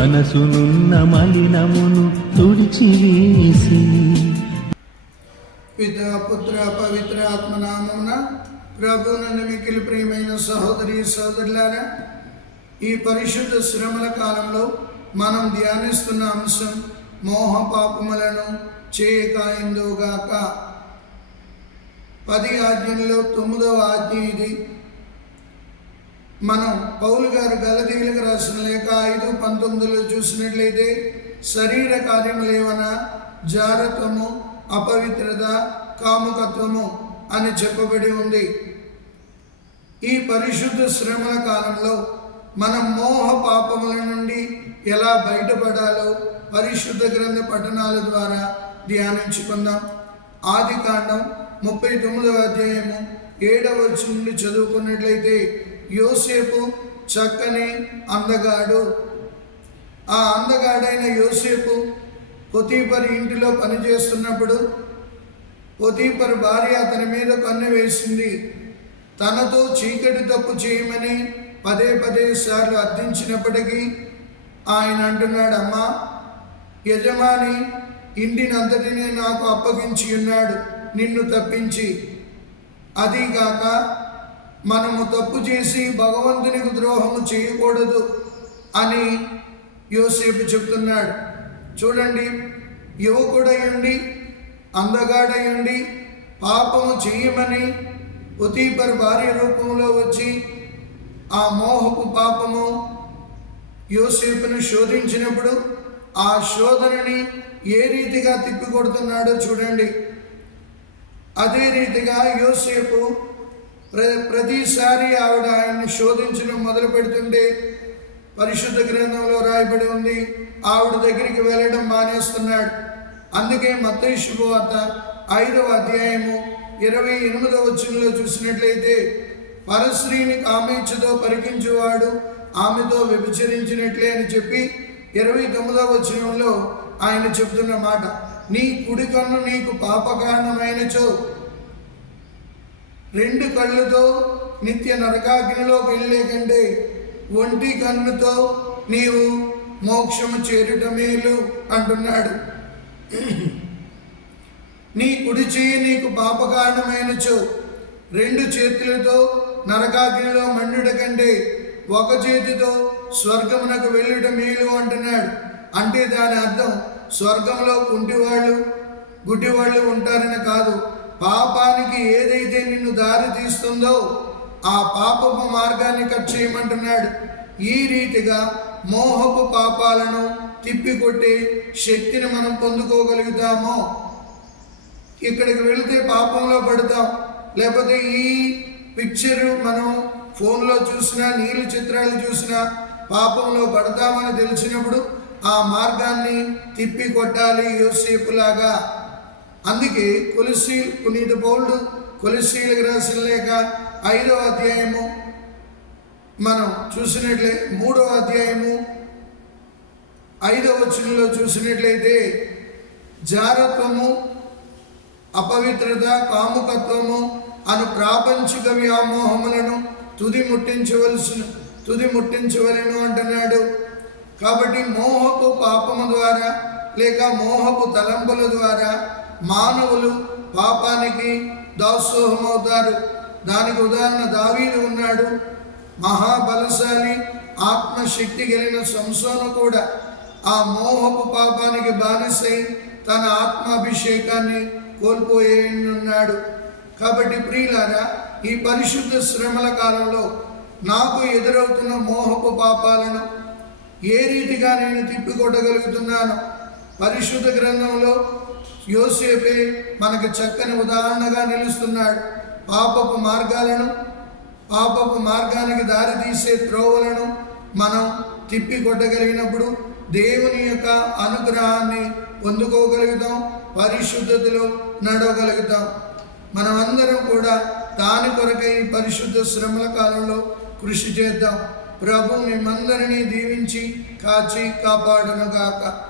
మనసునున్న మలినమును తుడిచివేసి. పిత పుత్ర పవిత్ర ఆత్మనామమున ప్రభునందు మిక్కిలి ప్రియమైన సహోదరి సహోదరులారా ఈ పరిశుద్ధ శ్రమల కాలంలో మనం ధ్యానిస్తున్న అంశం మోహ పాపములను చేయక పది ఆజ్ఞల్లో తొమ్మిదవ ఆజ్ఞ ఇది. మనం పౌలు గారు గలదీలకు రాసిన లేక ఐదు పంతొమ్మిదిలో చూసినట్లయితే శరీర కార్యములేవన జారత్వము అపవిత్రత కాముకత్వము అని చెప్పబడి ఉంది. ఈ పరిశుద్ధ శ్రమల కాలంలో మనం మోహ పాపముల నుండి ఎలా బయటపడాలో పరిశుద్ధ గ్రంథ పఠనాల ద్వారా ధ్యానించుకుందాం. ఆది కాండం ముప్పై తొమ్మిదవ అధ్యాయము ఏడవ వచ్చి నుండి చదువుకున్నట్లయితే యోసేపు చక్కని అందగాడు. ఆ అందగాడైన యోసేపు పొతీపరి ఇంటిలో పనిచేస్తున్నప్పుడు పొతీపర్ భార్య అతని మీద కన్ను వేసింది. తనతో చీకటి తప్పు చేయమని పదే పదే సార్లు అర్థించినప్పటికీ ఆయన అంటున్నాడమ్మా యజమాని ఇంటినంతటిని నాకు అప్పగించి ఉన్నాడు నిన్ను తప్పించి. అదీగాక మనము తప్పు చేసి భగవంతునికి ద్రోహము చేయకూడదు అని యోసేపు చెప్తున్నాడు. చూడండి యువకుడయండి అందగాడయండి పాపము చేయమని ఉతీపర్ భార్య రూపంలో వచ్చి ఆ మోహపు పాపము యోసేపును శోధించినప్పుడు ఆ శోధనని ఏ రీతిగా తిప్పికొడుతున్నాడో చూడండి. అదే రీతిగా యోసేపు ప్ర ప్రతిసారి ఆవిడ ఆయన్ని శోధించడం మొదలు పెడుతుంటే పరిశుద్ధ గ్రంథంలో రాయబడి ఉంది ఆవిడ దగ్గరికి వెళ్ళడం మానేస్తున్నాడు. అందుకే మత్తయి శుభవార్త ఐదవ అధ్యాయము ఇరవై ఎనిమిదవ వచ్చంలో చూసినట్లయితే పరశ్రీని కామేచ్ఛతో పరికించువాడు ఆమెతో వ్యభిచరించినట్లే అని చెప్పి ఇరవై తొమ్మిదవ వచనంలో ఆయన చెబుతున్న మాట. నీ కుడి కన్ను నీకు పాపకారణమైనచో రెండు కళ్ళుతో నిత్య నరకాగ్నిలోకి వెళ్ళే కంటే ఒంటి కన్నుతో నీవు మోక్షము చేరుట మేలు అంటున్నాడు. నీ కుడి చేయి నీకు పాపకారణమైనచో రెండు చేతులతో నరకాగ్నిలో మండుట కంటే ఒక చేతితో స్వర్గమునకు వెళ్ళుట మేలు అంటున్నాడు. అంటే దాని అర్థం స్వర్గంలో కుంటివాళ్ళు గుడ్డివాళ్ళు ఉంటారని కాదు. పాపానికి ఏదైతే నిన్ను దారి తీస్తుందో ఆ పాపపు మార్గాన్ని కట్ చేయమంటున్నాడు. ఈ రీతిగా మోహపు పాపాలను తిప్పికొట్టే శక్తిని మనం పొందుకోగలుగుతామో. ఇక్కడికి వెళితే పాపంలో పడతాం. లేకపోతే ఈ పిక్చర్ మనం ఫోన్లో చూసినా నీళ్ళు చిత్రాలు చూసినా పాపంలో పడతామని తెలిసినప్పుడు ఆ మార్గాన్ని తిప్పి కొట్టాలి యోసేపులాగా. అందుకే కొలిసి పునీత పౌరుడు కొలిసీలకు రాసిన లేక ఐదవ అధ్యాయము. మనం చూసినట్లే మూడవ అధ్యాయము ఐదవ వచనంలో చూసినట్లయితే జారత్వము అపవిత్రత కాముకత్వము అను ప్రాపంచిక వ్యామోహములను తుది ముట్టించవలసిన తుది ముట్టించవలను అంటున్నాడు. కాబట్టి మోహపు పాపము ద్వారా లేక మోహపు తలంపుల ద్వారా మానవులు పాపానికి దాసోహమవుతారు. దానికి ఉదాహరణ దావీదు ఉన్నాడు. మహాబలశాలి ఆత్మశక్తి కలిగిన సంసోను కూడా ఆ మోహపు పాపానికి బానిసై తన ఆత్మాభిషేకాన్ని కోల్పోయేనున్నాడు. కాబట్టి ప్రియులారా ఈ పరిశుద్ధ శ్రమల కాలంలో నాకు ఎదురవుతున్న మోహపు పాపాలను ఏ రీతిగా నేను తిప్పికొట్టగలుగుతున్నాను? పరిశుద్ధ గ్రంథంలో యోసేపే మనకు చక్కని ఉదాహరణగా నిలుస్తున్నాడు. పాపపు మార్గాలను పాపపు మార్గానికి దారి తీసే త్రోవలను మనం తిప్పి కొట్టగలిగినప్పుడు దేవుని యొక్క అనుగ్రహాన్ని పొందుకోగలుగుతాం పరిశుద్ధతలో నడవగలుగుతాం. మనమందరం కూడా దాని కొరకై పరిశుద్ధ శ్రమల కాలంలో కృషి చేద్దాం. ప్రభు మిమ్మందరినీ దీవించి కాచి కాపాడునుగాక.